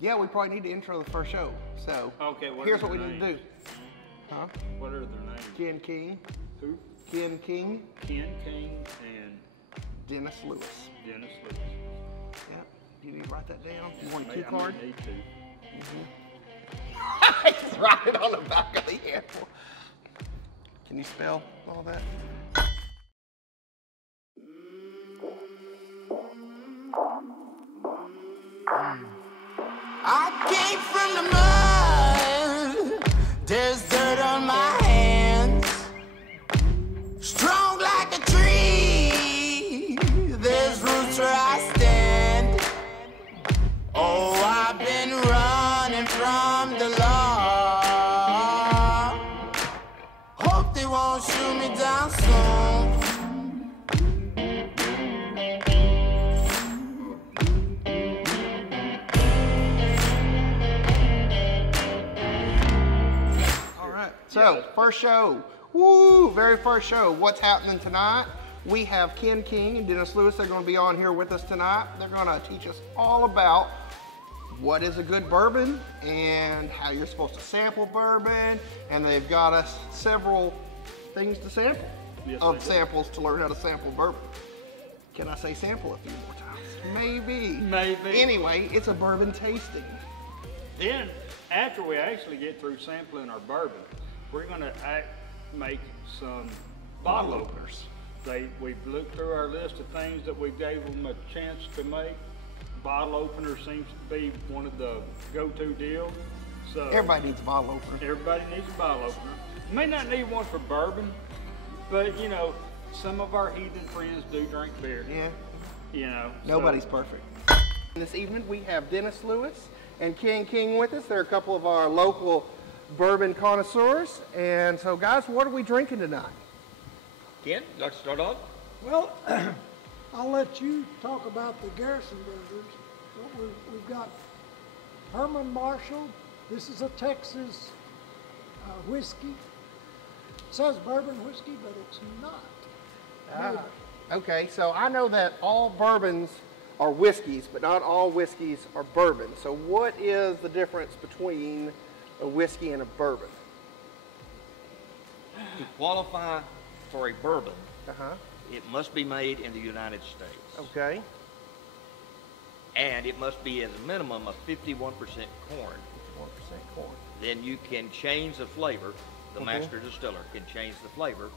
Yeah, we probably need to intro the first show. So Okay, here's what we need to do. Huh? What are their names? Ken King. Who? Ken King. Ken King and Dennis Lewis. Dennis Lewis. Yep. You need to write that down. You want a I cue may card? need to. Just write it on the back of the apple. Can you spell all that? I came from the mud, there's dirt on my hands. Strong like a tree, there's roots where I stand. Oh, I've been running from the law. Hope they won't shoot me down soon. So, first show, woo, very first show. What's happening tonight? We have Ken King and Dennis Lewis. They're going to be on here with us tonight. They're going to teach us all about what is a good bourbon and how you're supposed to sample bourbon. And they've got us several things to sample, samples to learn how to sample bourbon. Can I say sample a few more times? Maybe. Maybe. Anyway, it's a bourbon tasting. Then, after we actually get through sampling our bourbon, we're going to make some bottle openers. We've looked through our list of things that we gave them a chance to make. Bottle opener seems to be one of the go-to deals. So Everybody needs a bottle opener. Everybody needs a bottle opener. You may not need one for bourbon, but you know, some of our heathen friends do drink beer. Yeah. You know. Nobody's perfect. This evening we have Dennis Lewis and Ken King with us. They're a couple of our local bourbon connoisseurs. And so guys, what are we drinking tonight? Ken, let's start off. Well, I'll let you talk about the Garrison brothers. But we've got Herman Marshall. This is a Texas whiskey. It says bourbon whiskey, but it's not. Okay, so I know that all bourbons are whiskeys, but not all whiskeys are bourbon. So what is the difference between a whiskey and a bourbon? To qualify for a bourbon, Uh-huh. it must be made in the United States. Okay. And it must be at a minimum of 51% corn. 1% corn. Then you can change the flavor. The master distiller can change the flavor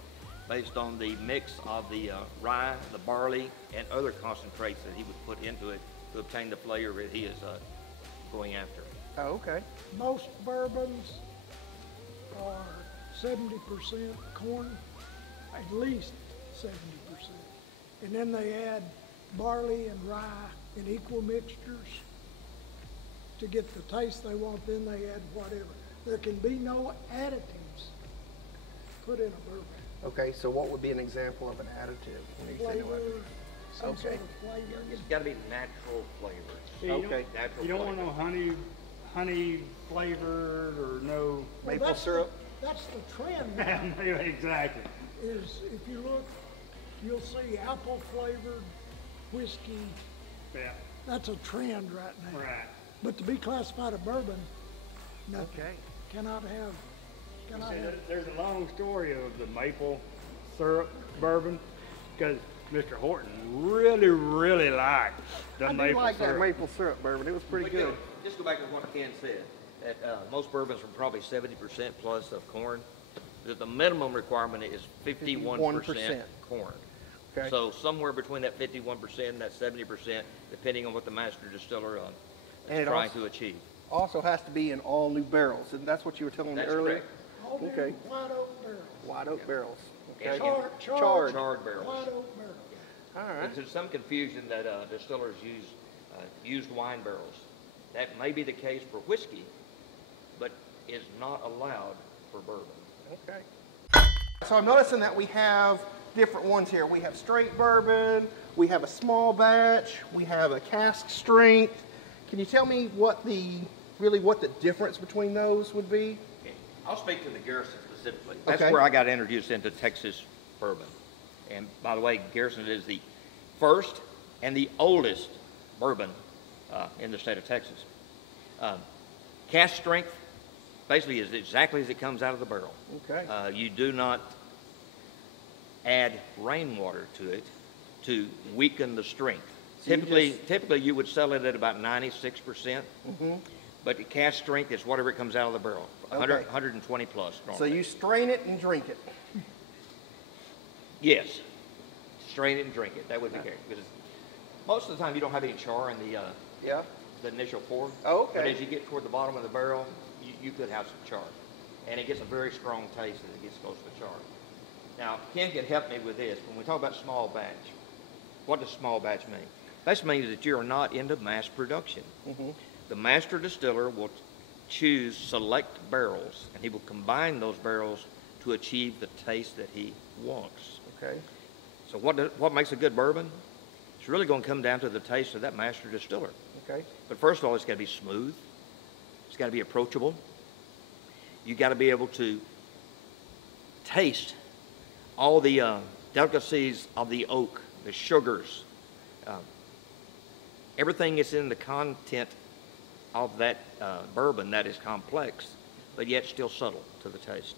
based on the mix of the rye, the barley, and other concentrates that he would put into it to obtain the flavor that he is going after. Oh, okay. Most bourbons are 70% corn, at least 70%. And then they add barley and rye in equal mixtures to get the taste they want. Then they add whatever. There can be no additives put in a bourbon. Okay, so what would be an example of an additive? When you say no Flavor, additive? some Okay. sort of flavor. It's got to be natural flavors. Yeah, Okay. Natural You don't want flavor. no honey flavored or no Well, Maple that's syrup? That's the trend now. exactly. Is if you look, you'll see apple flavored whiskey. Yeah. That's a trend right now. Right. But to be classified a bourbon, nothing. Okay. Cannot have. Cannot See, have. there's a long story of the maple syrup bourbon because Mr. Horton really liked the I do maple like that syrup. maple syrup bourbon. It was pretty But, good. just go back to what Ken said, that most bourbons are probably 70% plus of corn. That the minimum requirement is 51% corn. Okay. So somewhere between that 51% and that 70%, depending on what the master distiller And is it trying also- to achieve. Also has to be in all new barrels, and that's what you were telling me That's earlier. correct. All new Okay. white oak barrel. White oak barrels. Okay. And Charred charred barrels. white oak barrel. All right. And there's some confusion that distillers use used wine barrels. That may be the case for whiskey, but is not allowed for bourbon. Okay. So I'm noticing that we have different ones here. We have straight bourbon, we have a small batch, we have a cask strength. Can you tell me what the difference between those would be? Okay. I'll speak to the Garrison specifically. That's Okay. where I got introduced into Texas bourbon. And by the way, Garrison is the first and the oldest bourbon in the state of Texas. Cask strength basically is exactly as it comes out of the barrel. Okay. You do not add rainwater to it to weaken the strength. So Typically you would sell it at about 96%, but the cask strength is whatever it comes out of the barrel, 120 plus normally. So you strain it and drink it. Yes, strain it and drink it. That would be good. Because most of the time you don't have any char in the initial pour. Oh, okay. But as you get toward the bottom of the barrel, you could have some char. And it gets a very strong taste as it gets close to char. Now, Ken can help me with this. When we talk about small batch, what does small batch mean? That means that you are not into mass production. The master distiller will choose select barrels, and he will combine those barrels to achieve the taste that he wants. Okay. So what makes a good bourbon? It's really going to come down to the taste of that master distiller. Okay. But first of all, it's got to be smooth. It's got to be approachable. You got to be able to taste all the delicacies of the oak, the sugars, everything that's in the content of that bourbon that is complex, but yet still subtle to the taste.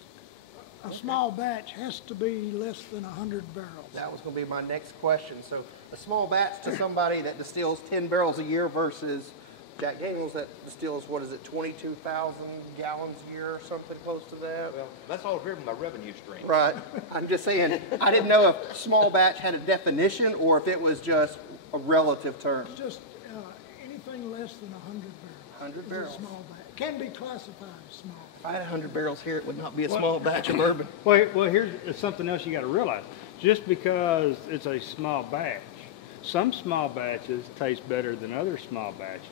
A small batch has to be less than 100 barrels. That was going to be my next question. So a small batch to somebody that distills 10 barrels a year versus Jack Daniels that distills, what is it, 22,000 gallons a year or something close to that? Well, that's all driven by revenue stream. Right. I'm just saying, I didn't know if small batch had a definition or if it was just a relative term. It's just anything less than 100 barrels. 100 is barrels. A small batch. It can be classified as small. If I had 100 barrels here, it would not be a small batch of bourbon. Well, here's something else you got to realize. Just because it's a small batch, some small batches taste better than other small batches.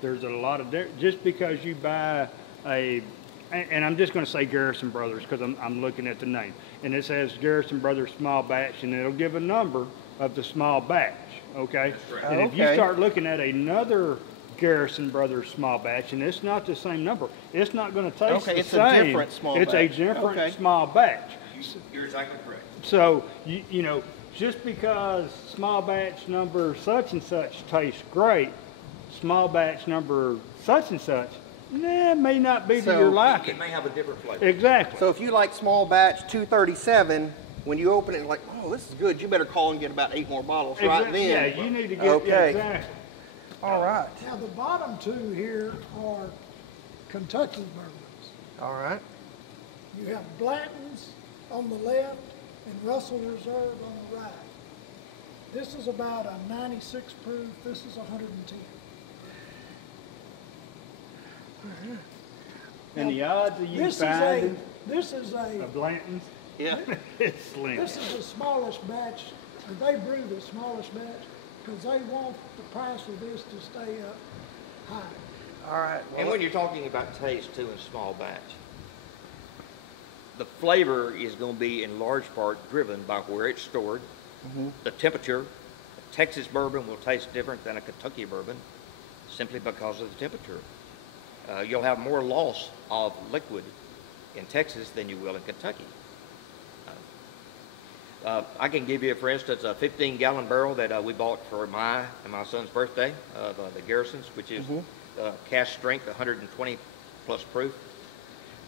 There's a lot of just because you buy and I'm just going to say Garrison Brothers because I'm looking at the name, and it says Garrison Brothers small batch, and it'll give a number of the small batch. Okay. That's right. And if you start looking at another Garrison Brothers small batch, and it's not the same number, it's not going to taste the same. It's a different small It's batch. a different small batch. You're exactly correct. So, you know, just because small batch number such and such tastes great, small batch number such and such, may not be to your liking. It may have a different flavor. Exactly. So if you like small batch 237, when you open it, you're like, oh, this is good, you better call and get about 8 more bottles right then. Yeah, you need to get, Okay. exactly. All right. Now the bottom two here are Kentucky bourbons. All right. You have Blanton's on the left and Russell Reserve on the right. This is about a 96 proof. This is 110. And the odds of you This finding is a a Blanton's, Yeah. it's slim. this is the smallest batch. Or they brew the smallest batch because they want the price of this to stay up high. All right. And when you're talking about taste too in small batch, the flavor is going to be in large part driven by where it's stored, the temperature. A Texas bourbon will taste different than a Kentucky bourbon simply because of the temperature. You'll have more loss of liquid in Texas than you will in Kentucky. I can give you, for instance, a 15-gallon barrel that we bought for my and my son's birthday of the Garrisons, which is cask strength, 120 plus proof.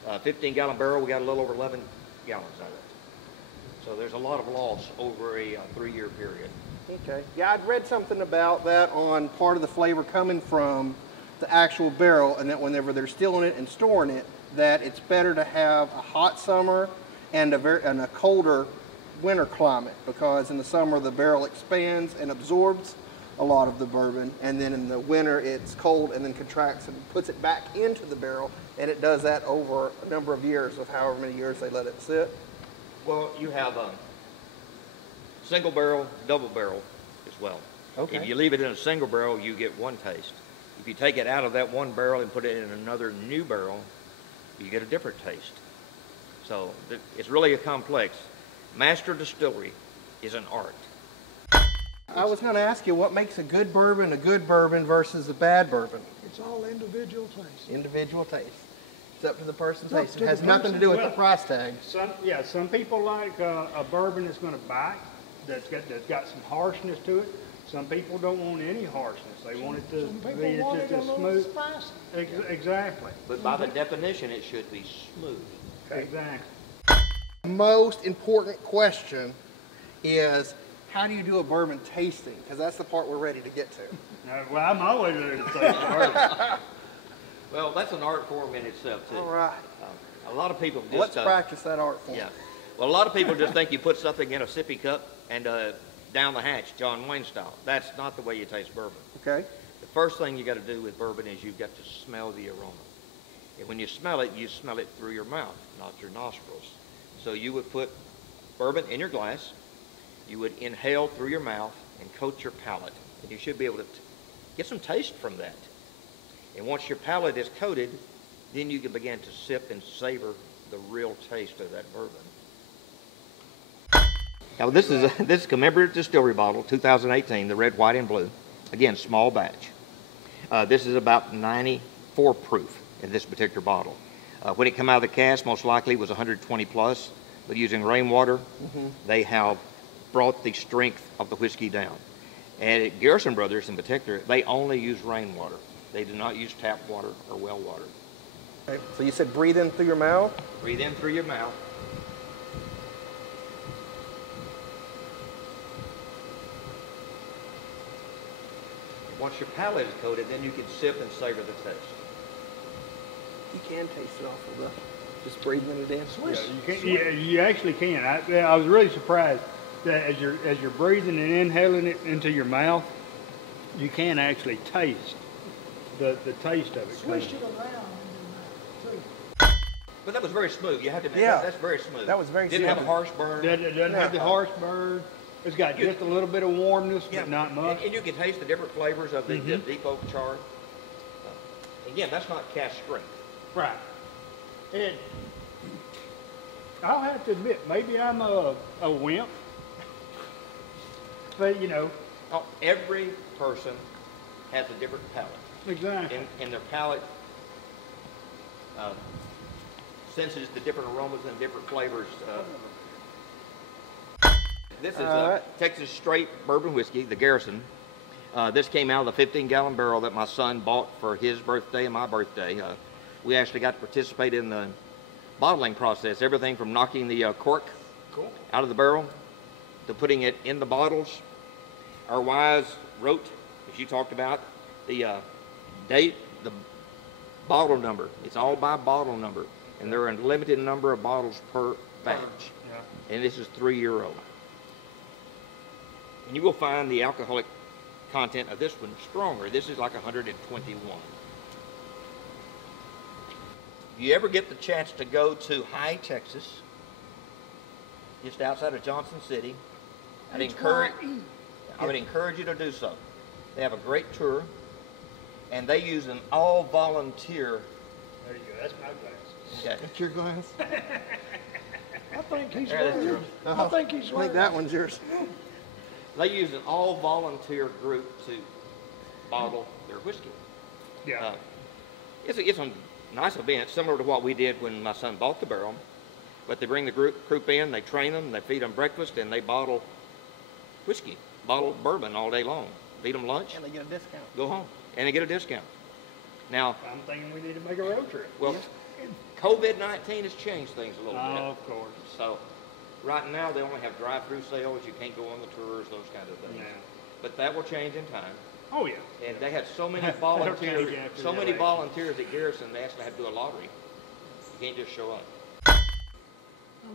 15-gallon barrel, we got a little over 11 gallons out of it. So there's a lot of loss over a 3-year period. Okay. Yeah, I'd read something about that on part of the flavor coming from the actual barrel, and that whenever they're stilling it and storing it, that it's better to have a hot summer and a colder winter climate, because in the summer the barrel expands and absorbs a lot of the bourbon, and then in the winter it's cold and then contracts and puts it back into the barrel, and it does that over a number of years of however many years they let it sit. Well, you have a single barrel, double barrel as well. Okay. If you leave it in a single barrel, you get one taste. If you take it out of that one barrel and put it in another new barrel, you get a different taste. So it's really a complex. Master distillery is an art. I was going to ask you, what makes a good bourbon versus a bad bourbon? It's all individual taste. Individual taste. It's up to the person's It's up taste. to It has the nothing to person. do with the Well, price tag. Some people like a bourbon that's going to bite, that's got some harshness to it. Some people don't want any harshness. They want it to Some be people want just it a as little smooth. spicy. Exactly. But by the definition, it should be smooth. Exactly. Most important question is, how do you do a bourbon tasting? Because that's the part we're ready to get to. Well, I'm always ready to taste the bourbon. Well, that's an art form in itself, too. All right. A lot of people just... Let's practice that art form. Yeah. Well, a lot of people just think you put something in a sippy cup and down the hatch, John Wayne style. That's not the way you taste bourbon. Okay. The first thing you got to do with bourbon is you've got to smell the aroma. And when you smell it through your mouth, not your nostrils. So you would put bourbon in your glass, you would inhale through your mouth and coat your palate. And you should be able to get some taste from that. And once your palate is coated, then you can begin to sip and savor the real taste of that bourbon. Now this is commemorative distillery bottle, 2018, the red, white, and blue. Again, small batch. This is about 94 proof in this particular bottle. When it came out of the cask, most likely it was 120 plus, but using rainwater, they have brought the strength of the whiskey down. And at Garrison Brothers in particular, they only use rainwater. They do not use tap water or well water. Okay. So you said breathe in through your mouth? Breathe in through your mouth. Once your palate is coated, then you can sip and savor the taste. You can taste it off of the, just breathing it in. Yeah, you actually can. I was really surprised that as you're breathing and inhaling it into your mouth, you can actually taste the taste of it. Swish it around in your mouth, too. But that was very smooth. You have to admit, Yeah. that's very smooth. That was very Didn't have a smooth. harsh burn. It doesn't have the harsh burn. It's got just a little bit of warmness, but not much. And you can taste the different flavors of the deep oak chard. Again, that's not cask strength. Right. And I'll have to admit, maybe I'm a wimp, but you know. Oh, every person has a different palate. Exactly. And their palate senses the different aromas and different flavors. This is a Texas straight bourbon whiskey, the Garrison. This came out of the 15-gallon barrel that my son bought for his birthday and my birthday. We actually got to participate in the bottling process, everything from knocking the cork out of the barrel to putting it in the bottles. Our wives wrote, as you talked about, the date, the bottle number. It's all by bottle number, and there are a limited number of bottles per batch. Yeah. And this is 3-year-old. And you will find the alcoholic content of this one stronger. This is like 121. If you ever get the chance to go to High, Texas, just outside of Johnson City, I would encourage you to do so. They have a great tour, and they use an all-volunteer. There you go. That's my glass. Okay. That's your glass? I think he's There, that's learning. yours. I think he's I think learning. that one's yours. They use an all-volunteer group to bottle their whiskey. Yeah. It's a nice event, similar to what we did when my son bought the barrel. But they bring the group in, they train them, they feed them breakfast, and they bottle whiskey, bottle bourbon all day long. Feed them lunch, And they get a discount. go home, and they get a discount. Now, I'm thinking we need to make a road trip. well, COVID-19 has changed things a little bit. Oh, of course. So, right now they only have drive-through sales. You can't go on the tours, those kind of things. Yeah. But that will change in time. Oh, yeah. And they had so many That'll volunteers, change after so the many election. volunteers at Garrison, they actually had to do a lottery. You can't just show up.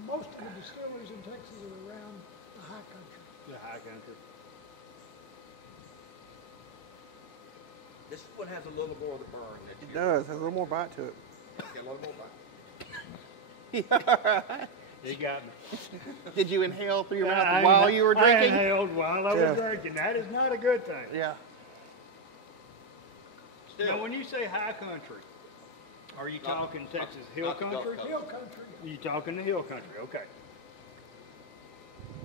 Most of the distilleries in Texas are around the high country. The high country. This one has a little more of the burn. It does. Has a little more bite to it. Got a little more bite. You got me. Did you inhale through your mouth I while you were I drinking? inhaled while I Yeah. was drinking. That is not a good thing. Yeah. Still, Now, when you say high country, are you Not- talking not- Texas hill not the Gulf country? Coast. Hill country. You talking the hill country? Okay.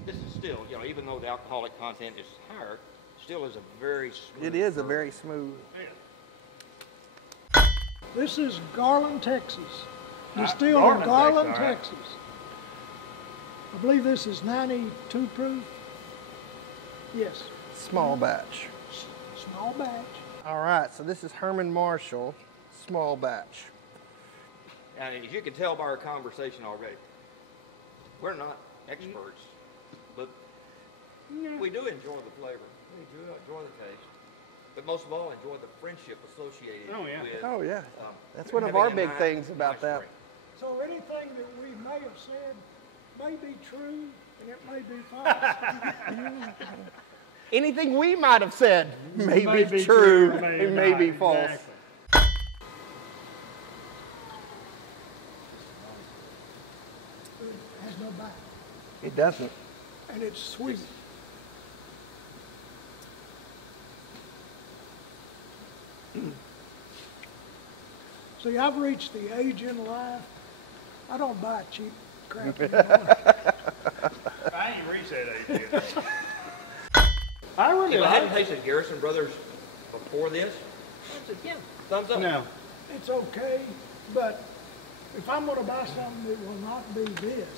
this is still, even though the alcoholic content is higher, still is a very smooth. It is a bourbon. very smooth. Yeah. This is Garland, Texas. Distilled in Garland, Garland, all right. Texas. I believe this is 92 proof. Yes. Small batch. Small batch. All right, so this is Herman Marshall, small batch. And as you can tell by our conversation already, we're not experts, but we do enjoy the flavor. We do enjoy the taste. But most of all, enjoy the friendship associated with Oh, yeah. That's one of our big things about that. So anything that we may have said may be true and it may be false. Anything we might have said may be true, it may be false. Exactly. It has no bite. It doesn't. And it's sweet. See, I've reached the age in life, I don't buy cheap crap anymore. I ain't reached that age yet. I really If I hadn't like it. tasted Garrison Brothers before this, I said, yeah, thumbs up. No. It's okay, but if I'm gonna buy something that will not be this,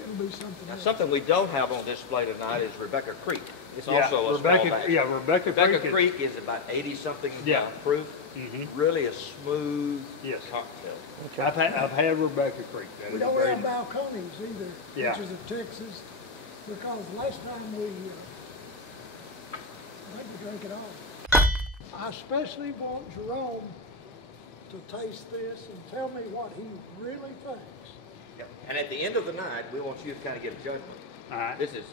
it'll be something Now, else. something we don't have on display tonight is Rebecca Creek. It's Yeah, also a Rebecca, small batch. yeah, Rebecca Rebecca Creek. Creek is about 80-something Yeah. proof. Mhm. Really a smooth Yes. cocktail. I've had Rebecca Creek. That We is don't very have balconies either, Yeah. which is in Texas, because last time we, I think we drank it all. I especially want Jerome to taste this and tell me what he really thinks. Yep. And at the end of the night, we want you to kind of give a judgment. All right. This is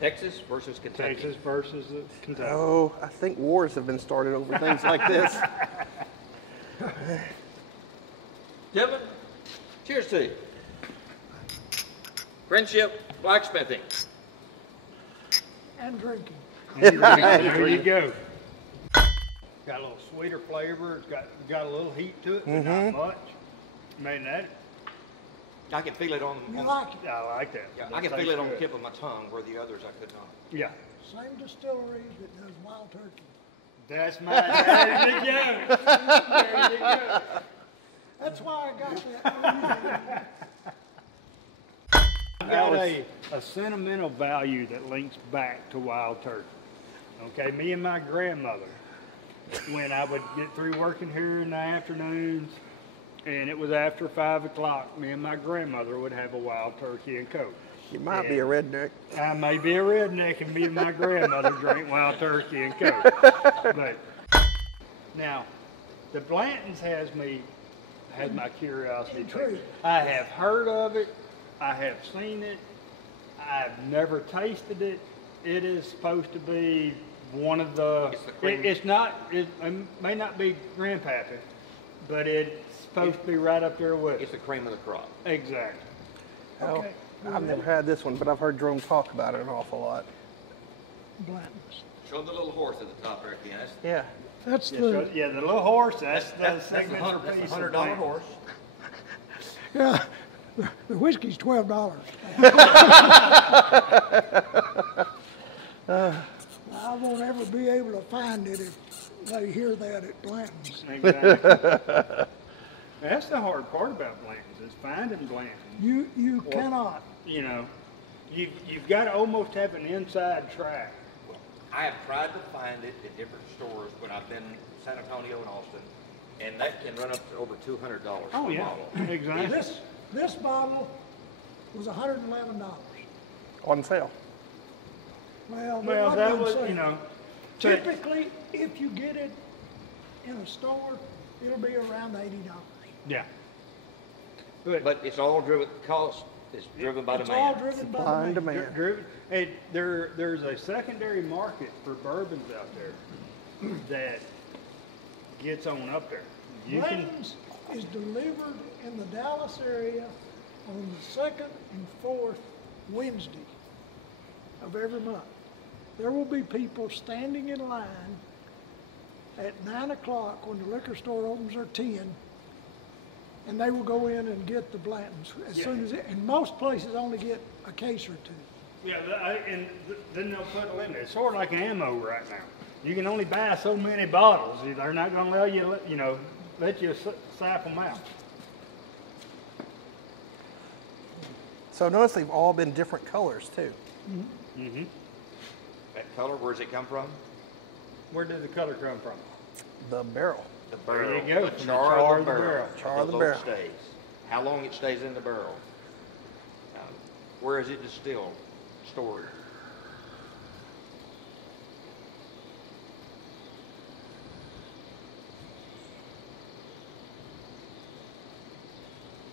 Texas versus Kentucky. Texas versus Kentucky. Oh, I think wars have been started over things like this. Gentlemen, cheers to you. Friendship, blacksmithing. And drinking. There you go. Got a little sweeter flavor. It's got a little heat to it, but not much. I mean, I can feel it on. You on like it? I like that. yeah, That I can feel tastes it on the good. tip of my tongue where the others I could not. Yeah. Same distillery that does wild turkey. That's mine. There you go. There you go. That's why I got that. I've got a sentimental value that links back to wild turkey. Okay, me and my grandmother, when I would get through working here in the afternoons, and it was after 5 o'clock, me and my grandmother would have a wild turkey and Coke. You might be a redneck. I may be a redneck, and me and my grandmother drank wild turkey and Coke. But now, the Blantons has my curiosity. Intrigued. I have heard of it. I have seen it. I've never tasted it. It is supposed to be one of the. It's the cream. It's not. It may not be grandpappy, but it's supposed to be right up there with It's it. the cream of the crop. Exactly. Oh, Okay. I've never had this one, but I've heard Jerome talk about it an awful lot. Blandness. Show the little horse at the top there, Ken. Yeah. That's Yeah, the, so, yeah, the little horse. That's the That's signature that's piece a of $100 Blanton. horse. yeah, the whiskey's $12. I won't ever be able to find it if they hear that at Blanton's. Exactly. That's the hard part about Blantons is finding Blantons. You cannot. You know, you've got to almost have an inside track. I have tried to find it at different stores when I've been in San Antonio and Austin, and that can run up to over $200 Oh for a yeah, bottle. exactly. This bottle was $111. On sale. Well, Well, what that I'm was saying, so- typically, if you get it in a store, it'll be around $80. Yeah. But But it's all driven, cost is driven by It's all demand. driven Supply by and demand. demand. driven, there's a secondary market for bourbons out there that gets on up there. You can, Blanton's is delivered in the Dallas area on the second and fourth Wednesday of every month. There will be people standing in line at 9 o'clock when the liquor store opens at 10, and they will go in and get the Blantons as soon as and most places only get a case or two. yeah, then they'll put a limit. It's sort of like ammo right now. You can only buy so many bottles. They're not going to let you sap them out. So notice they've all been different colors too. And That color, where's it come from? Where did the color come from? The barrel. The barrel. you go, The from the char of the barrel. Char of the How barrel. It stays. How long it stays in the barrel. Where is it distilled, stored?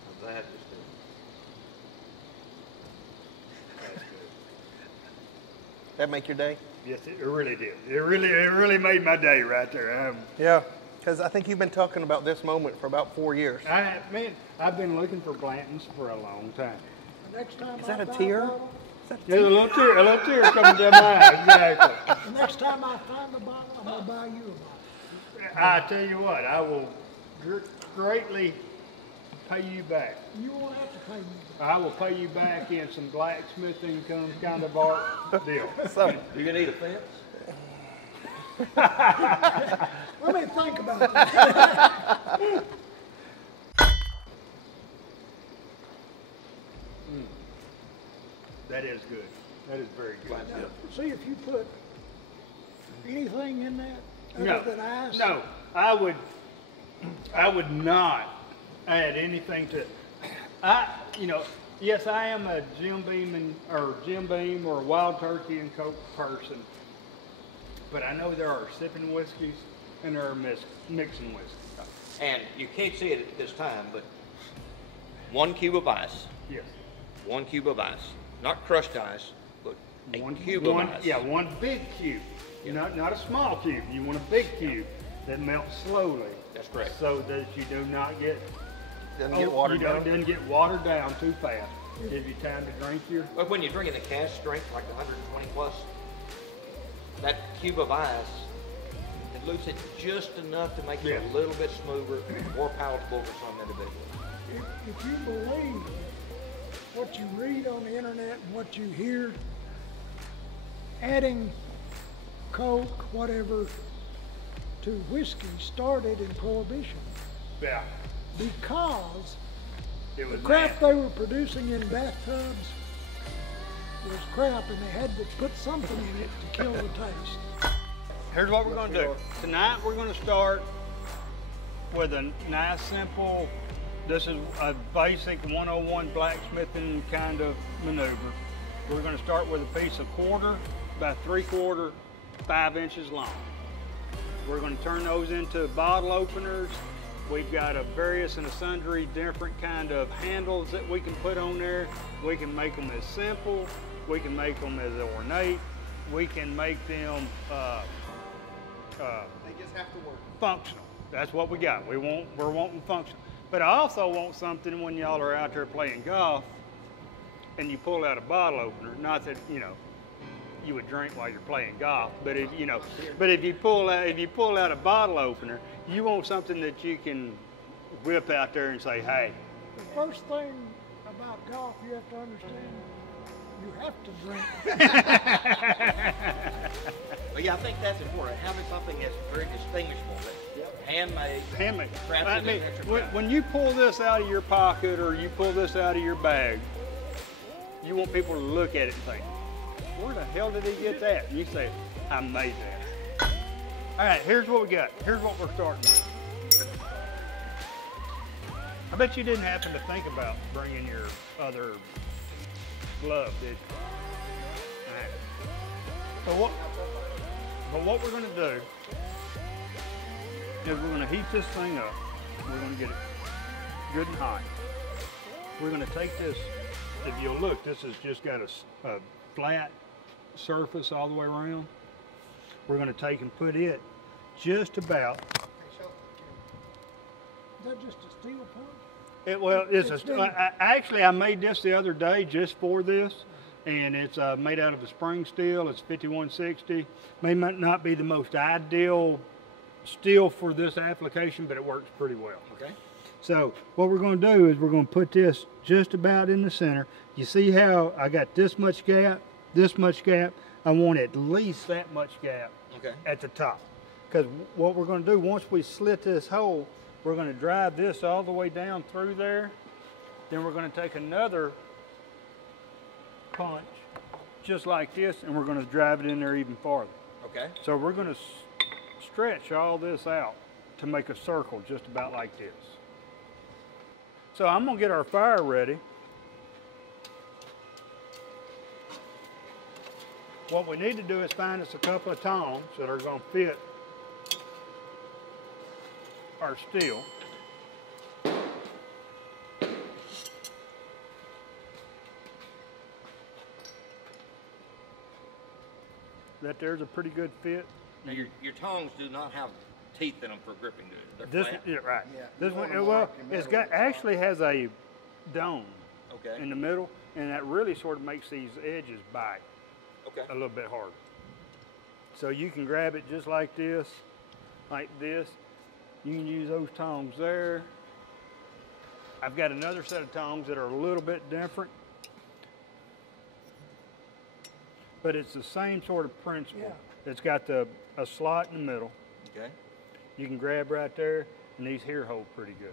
How's that distilled? That make your day? Yes, it really did. It really made my day right there. Yeah, because I think you've been talking about this moment for about 4 years. I've been looking for Blantons for a long time. The next time Is that I a buy tear? bottle, There's a little tear coming down my eye. Exactly. the next time I find a bottle, I'm gonna buy you a bottle. I tell you what, I will greatly pay you back. You won't have to pay me. I will pay you back in some blacksmithing kind of art deal. So, You gonna need a fence? Let me think about that. That is good. That is very good. Now, see if you put anything in that No, other than ice. no, I would not add anything to it. Yes, I am a Jim Beam or a Wild Turkey and Coke person, but I know there are sipping whiskeys and there are mixing whiskeys. And you can't see it at this time, but 1 cube of ice. Yes. 1 cube of ice. Not crushed ice, but a cube of ice. Yeah, one big cube. Not a small cube. You want a big cube that melts slowly. That's correct. So that you do not get doesn't get watered down. Doesn't get watered down too fast. Give you time to drink your. But when you're drinking the cask strength, like 120 plus, that cube of ice, it loops it just enough to make it Yeah. a little bit smoother, more palatable for some individuals. If you believe what you read on the internet and what you hear, adding Coke, whatever, to whiskey started in Prohibition Yeah. because It the was crap nasty. they were producing in bathtubs was crap, and they had to put something in it to kill the taste. Here's what we're going to do. Tonight we're going to start with a nice simple, this is a basic 101 blacksmithing kind of maneuver. We're going to start with a piece of quarter, about 3/4, 5 inches long. We're going to turn those into bottle openers. We've got a various and a sundry different kind of handles that we can put on there. We can make them as simple. We can make them as ornate. We can make them They just have to work. functional. That's what we got. We're wanting functional. But I also want something when y'all are out there playing golf and you pull out a bottle opener. Not that you would drink while you're playing golf, but if you pull out a bottle opener, you want something that you can whip out there and say, hey. The first thing about golf you have to understand, you have to drink. But yeah, I think that's important. Having something that's very distinguishable, that's handmade. Handmade. Crafted I mean, in natural time. when you pull this out of your pocket or you pull this out of your bag, you want people to look at it and think, where the hell did he get that? And you say, I made that. All right, here's what we got. Here's what we're starting with. I bet you didn't happen to think about bringing your other glove, did you? All right. But what we're going to do is we're going to heat this thing up. We're going to get it good and hot. We're going to take this, if you'll look, this has just got a flat surface all the way around. We're going to take and put it just about. Is that just a steel punch? Actually, I made this the other day just for this, and it's made out of a spring steel. It's 5160. May not be the most ideal steel for this application, but it works pretty well. Okay. So what we're going to do is we're going to put this just about in the center. You see how I got this much gap, this much gap? I want at least that much gap at the top. Because what we're going to do, once we slit this hole, we're going to drive this all the way down through there. Then we're going to take another punch just like this, and we're going to drive it in there even farther. Okay. So we're going to stretch all this out to make a circle just about like this. So I'm going to get our fire ready. What we need to do is find us a couple of tongs that are going to fit our steel. That there's a pretty good fit. Now your tongs do not have teeth in them for gripping, do they? They're This, flat. yeah, right. Yeah, This you one, want 'em well, like the it's middle got of the actually has a dome Okay. in the middle, and that really sort of makes these edges bite Okay. a little bit harder. So you can grab it just like this. You can use those tongs there. I've got another set of tongs that are a little bit different, but it's the same sort of principle. Yeah. It's got a slot in the middle. Okay. You can grab right there, and these here hold pretty good.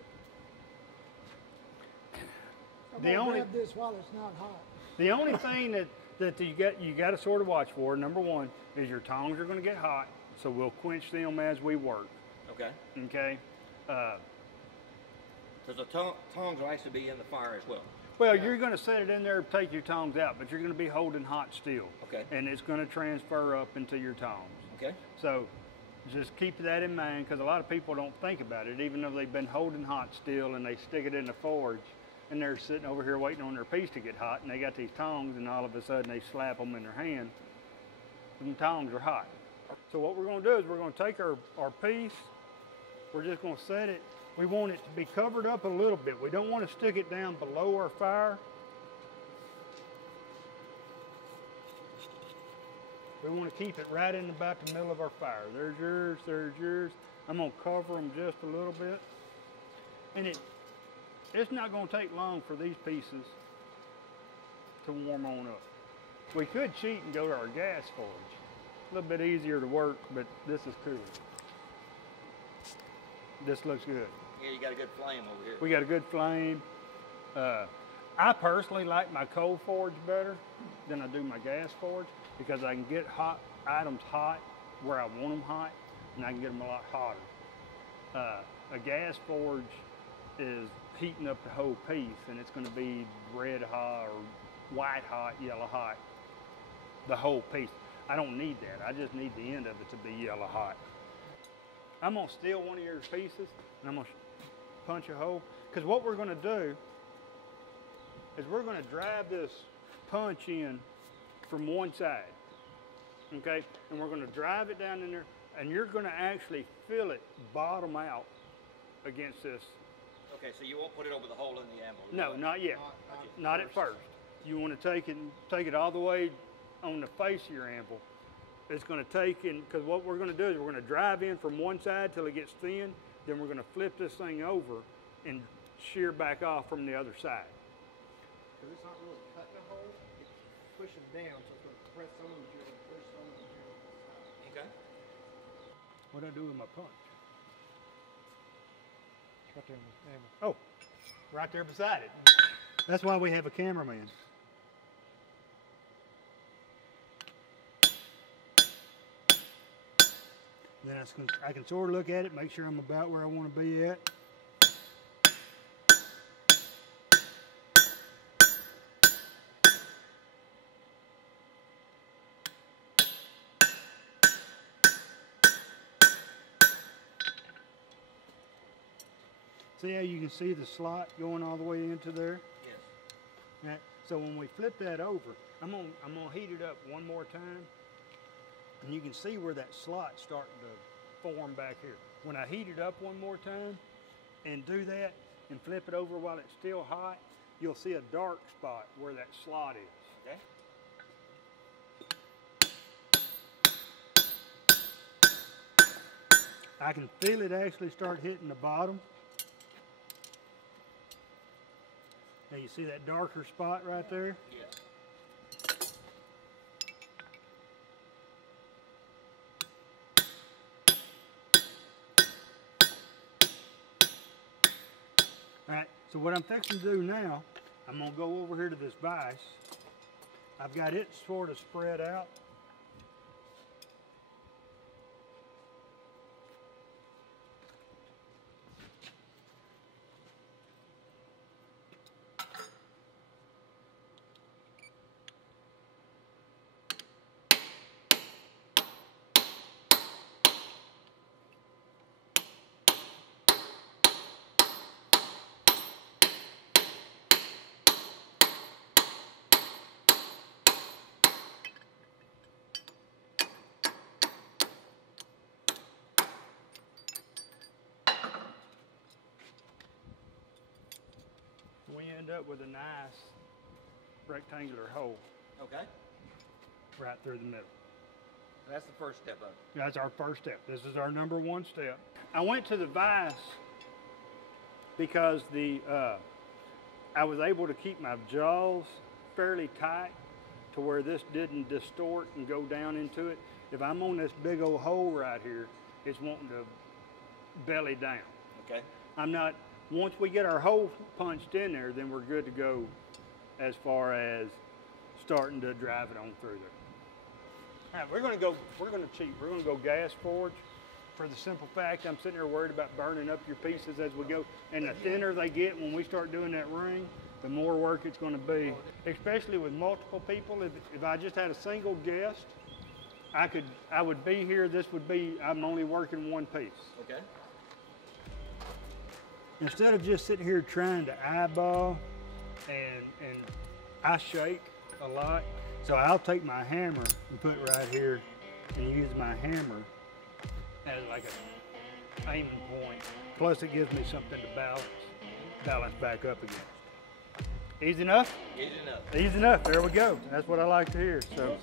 I'm The gonna only- grab this while it's not hot. The only thing that you got to sort of watch for, number one, is your tongs are going to get hot, so we'll quench them as we work. Okay. Okay. Because the tongs will actually be in the fire as well. Well, you're going to set it in there, take your tongs out, but you're going to be holding hot still. Okay. And it's going to transfer up into your tongs. Okay. So just keep that in mind, because a lot of people don't think about it, even though they've been holding hot still and they stick it in the forge, and they're sitting over here waiting on their piece to get hot, and they got these tongs, and all of a sudden they slap them in their hand. And the tongs are hot. So what we're going to do is we're going to take our piece, we're just going to set it. We want it to be covered up a little bit. We don't want to stick it down below our fire. We want to keep it right in about the middle of our fire. There's yours, there's yours. I'm going to cover them just a little bit. And it's not going to take long for these pieces to warm on up. We could cheat and go to our gas forge. A little bit easier to work, but this is cool. This looks good. Yeah, you got a good flame over here. We got a good flame. I personally like my coal forge better than I do my gas forge, because I can get hot items hot where I want them hot, and I can get them a lot hotter. A gas forge is heating up the whole piece, and it's going to be red hot or white hot, yellow hot, the whole piece. I don't need that. I just need the end of it to be yellow hot. I'm going to steal one of your pieces, and I'm going to punch a hole, because what we're going to do is we're going to drive this punch in from one side, okay? And we're going to drive it down in there, and you're going to actually feel it bottom out against this. Okay, so you won't put it over the hole in the anvil? No, not yet. Not at first. You want to take it all the way on the face of your anvil. It's going to take in, because what we're going to do is we're going to drive in from one side till it gets thin, then we're going to flip this thing over and shear back off from the other side. Because it's not really cutting a hole, it's pushing down, so it's going to press on the material and push on the material. Okay. What do I do with my punch? Right there in the anvil. Oh, right there beside it. That's why we have a cameraman. Then I can sort of look at it, make sure I'm about where I want to be at. See how you can see the slot going all the way into there? Yes. Now, so when we flip that over, I'm gonna heat it up one more time, and you can see where that slot's starting to form back here. When I heat it up one more time and do that and flip it over while it's still hot, you'll see a dark spot where that slot is. Okay. I can feel it actually start hitting the bottom. Now you see that darker spot right there? Yes. All right, so what I'm fixing to do now, I'm gonna go over here to this vise. I've got it sort of spread out. We end up with a nice rectangular hole Okay. right through the middle. That's the first step of it. That's our first step. This is our number one step. I went to the vise because I was able to keep my jaws fairly tight to where this didn't distort and go down into it. If I'm on this big old hole right here, it's wanting to belly down. Okay. I'm not, once we get our hole punched in there, then we're good to go as far as starting to drive it on through there. All right, we're gonna cheat. We're gonna go gas forge for the simple fact I'm sitting there worried about burning up your pieces as we go. And the thinner they get when we start doing that ring, the more work it's gonna be. Especially with multiple people. If I just had a single guest, I would be here, I'm only working one piece. Okay. Instead of just sitting here trying to eyeball, and I shake a lot, so I'll take my hammer and put it right here and use my hammer as like a aiming point. Plus it gives me something to balance back up against. Easy enough? Easy enough. Easy enough, there we go. That's what I like to hear. So.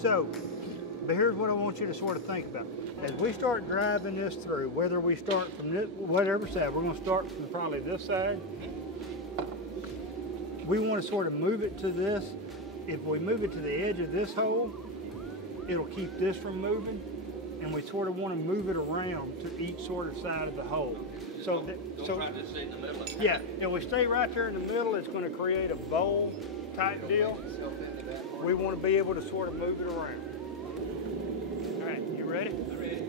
So, but here's what I want you to sort of think about. As we start driving this through, whether we start from this, whatever side, we're going to start from probably this side. We want to sort of move it to this. If we move it to the edge of this hole, it'll keep this from moving. And we sort of want to move it around to each sort of side of the hole. So, Try to stay in the middle of it. yeah, if we stay right there in the middle, it's going to create a bowl type deal. We want to be able to sort of move it around. All right, you ready? I'm ready.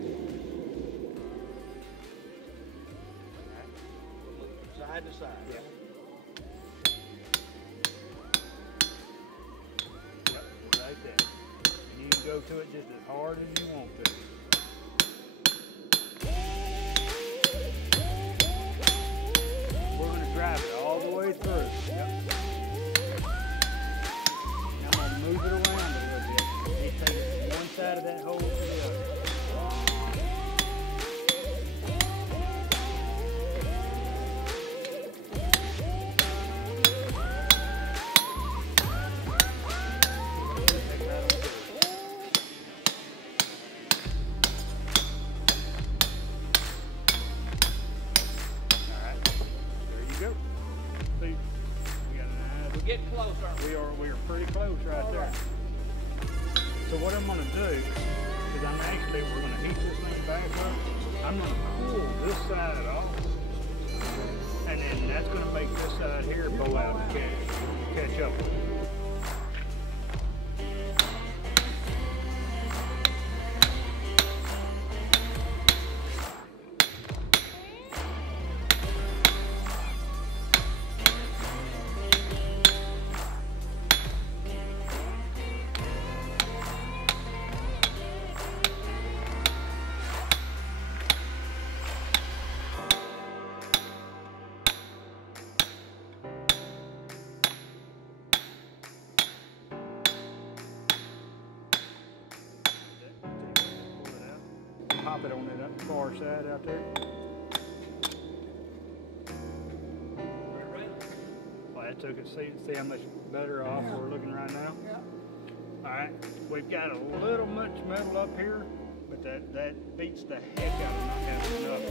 Side to side. Yeah. Yep, right there. And you can go to it just as hard as you want to. We're going to drive it all the way through. Yep. I'm going to move it around a little bit. You take it from one side of that hole to the other. getting close, aren't we? We are pretty close right there. So what I'm gonna do is we're gonna heat this thing back up. I'm gonna pull this side off, and then that's gonna make this side here bow out and catch up with it. Pop it on that far side out there. Well, that took it. See how much better off we're looking right now? Yeah. All right, we've got a little much metal up here, but that beats the heck out of not having enough.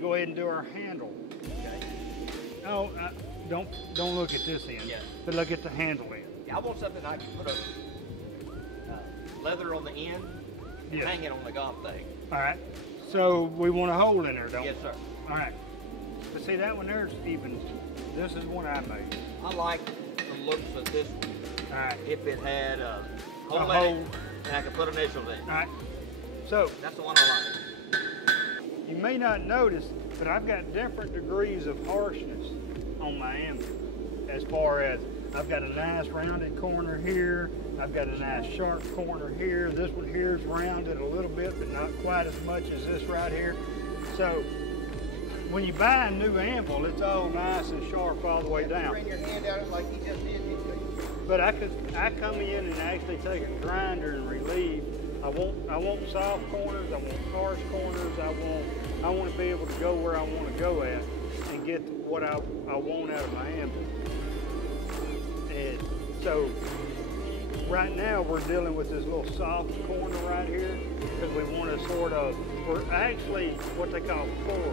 Go ahead and do our handle. Okay. No, don't look at this end. Yeah. But look at the handle end. Yeah, I want something I can put a leather on the end and Yes. hang it on the golf thing. All right. So we want a hole in there, don't Yes, we? sir. All right. But see that one there's even. This is one I made. I like the looks of this one. All right. If it had a hole in hole. it, and I could put initials in. All right. So That's the one I like. you may not notice, but I've got different degrees of harshness on my anvil. As far as I've got a nice rounded corner here, I've got a nice sharp corner here. This one here is rounded a little bit, but not quite as much as this right here. So when you buy a new anvil, it's all nice and sharp all the way down. Bring your hand out like he just did. But I come in and actually take a grinder and relieve. I want soft corners, I want harsh corners, I want to be able to go where I want to go at and get what I want out of my anvil. And so right now we're dealing with this little soft corner right here because we want to we're actually what they call full,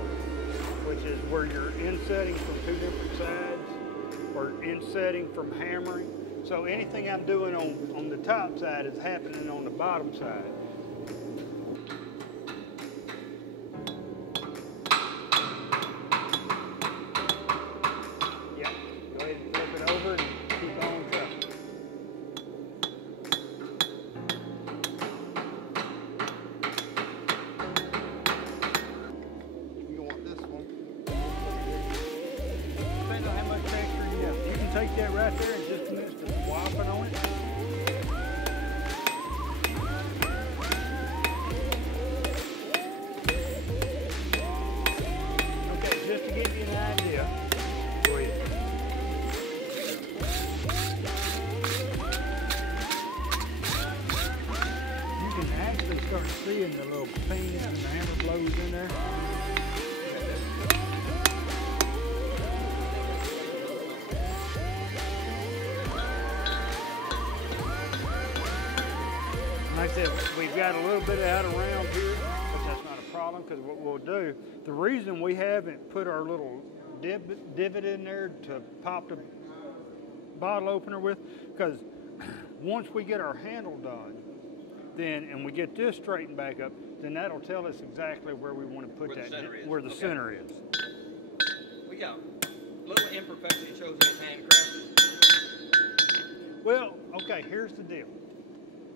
which is where you're insetting from two different sides or insetting from hammering. So anything I'm doing on the top side is happening on the bottom side. Yeah, go ahead and flip it over and keep on trucking. You want this one? Depends on how much texture you have. You can take that right there and just swap it on it. Okay, just to give you an idea, go ahead. You can actually start seeing the little pings and the hammer blows in there. Like I said, we've got a little bit out around here, but that's not a problem because what we'll do, the reason we haven't put our little divot in there to pop the bottle opener with, because once we get our handle done, and we get this straightened back up, then that'll tell us exactly where we want to put where the center is. We got a little imperfection shows in handcraft. Well, okay, here's the deal,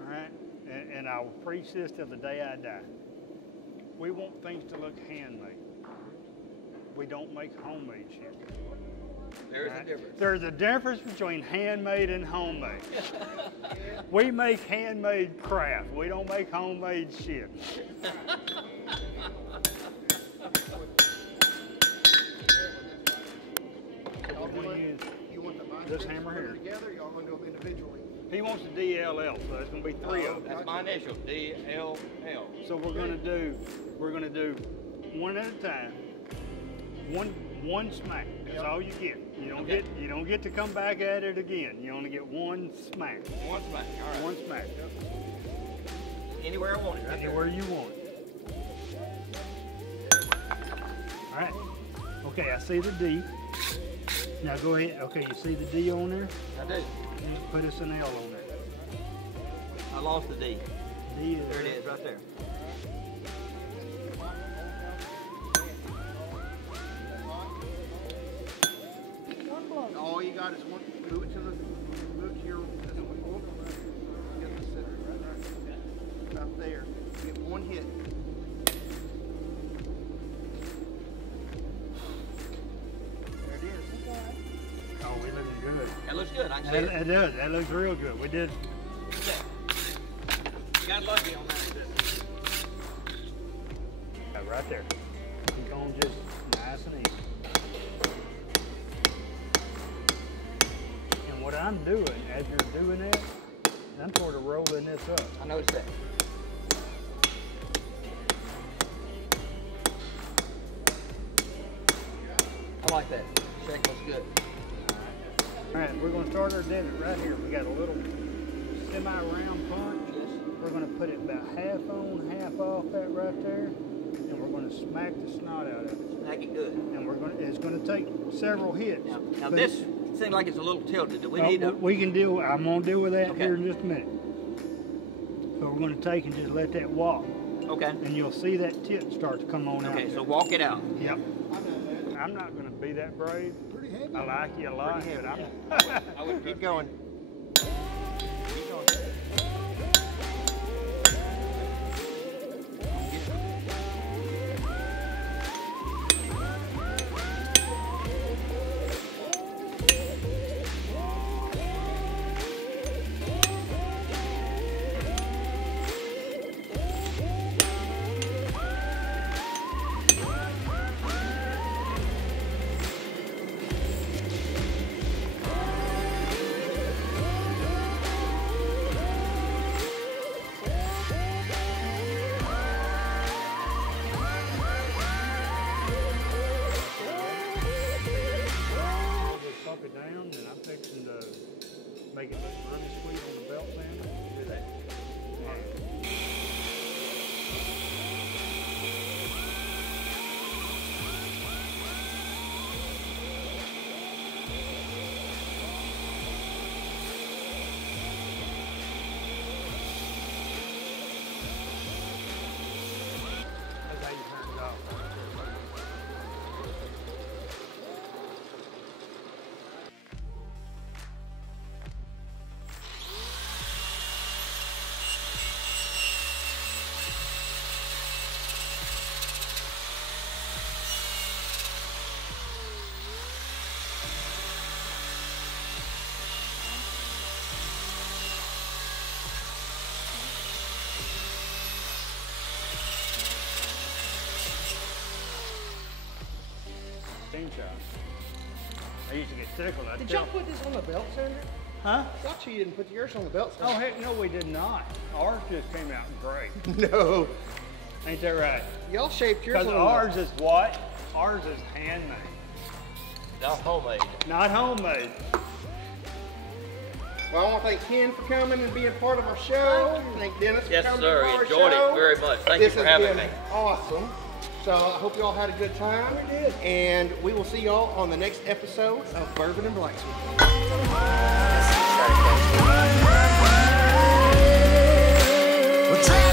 all right? And I'll preach this till the day I die. We want things to look handmade. We don't make homemade shit. There is a difference. There's a difference between handmade and homemade. We make handmade craft. We don't make homemade shit. You want the mic This hammer here. together, or y'all gonna do them individually? He wants the DLL, so it's gonna be 3 of them. That's my initial, DLL. So we're gonna do one at a time. One smack. That's all you get. You don't get to come back at it again. You only get one smack. One smack, all right. One smack. Anywhere I want it, right Anywhere you want it. All right. Okay, I see the D. Now go ahead. Okay, you see the D on there? I do. Just put us an L on there. I lost the D. D is There it is, right there. All you got is one. Move it to your. Get the center right about there. Get one hit. There it is. Oh, we looking good. That looks good. I can see That, it. that does. That looks real good. We did. You got lucky on that. Right there. Keep going just nice and easy. And what I'm doing as you're doing that, I'm sort of rolling this up. I noticed that. I like that. Check looks good. All right, we're going to start our divot right here. We got a little semi-round punch. We're going to put it about half on, half off that right there, and we're going to smack the snot out of it. Smack it good. And it's going to take several hits. Now But this seems like it's a little tilted. Do we Well, need to? we can deal. I'm gonna deal with that Okay. here in just a minute. So we're gonna take and just let that walk, Okay. and you'll see that tip start to come on out. Okay, so walk it out. Yep. I'm not gonna be that brave. Pretty heavy. I like you a lot, Pretty but heavy, I'm. I would Keep going. Keep going. Pop it down, and I'm fixing to make it look really sweet on the belt sander. do that. That's how you turn it off. Steam shot. I used to get tickled. Did y'all put this on the belt sander? Huh? Thought you didn't put yours on the belt Oh, sander. heck no, we did not. Ours just came out great. No. Ain't that right? Y'all shaped yours Because on ours is what? Ours is handmade, Not homemade. not homemade. Well, I want to thank Ken for coming and being part of our show. Thank Dennis Yes, for coming sir. to our Enjoyed show. it very much. Thank you This for has having been me. awesome. So I hope y'all had a good time. We did. And we will see y'all on the next episode of Bourbon and Blacksmithing. We're trying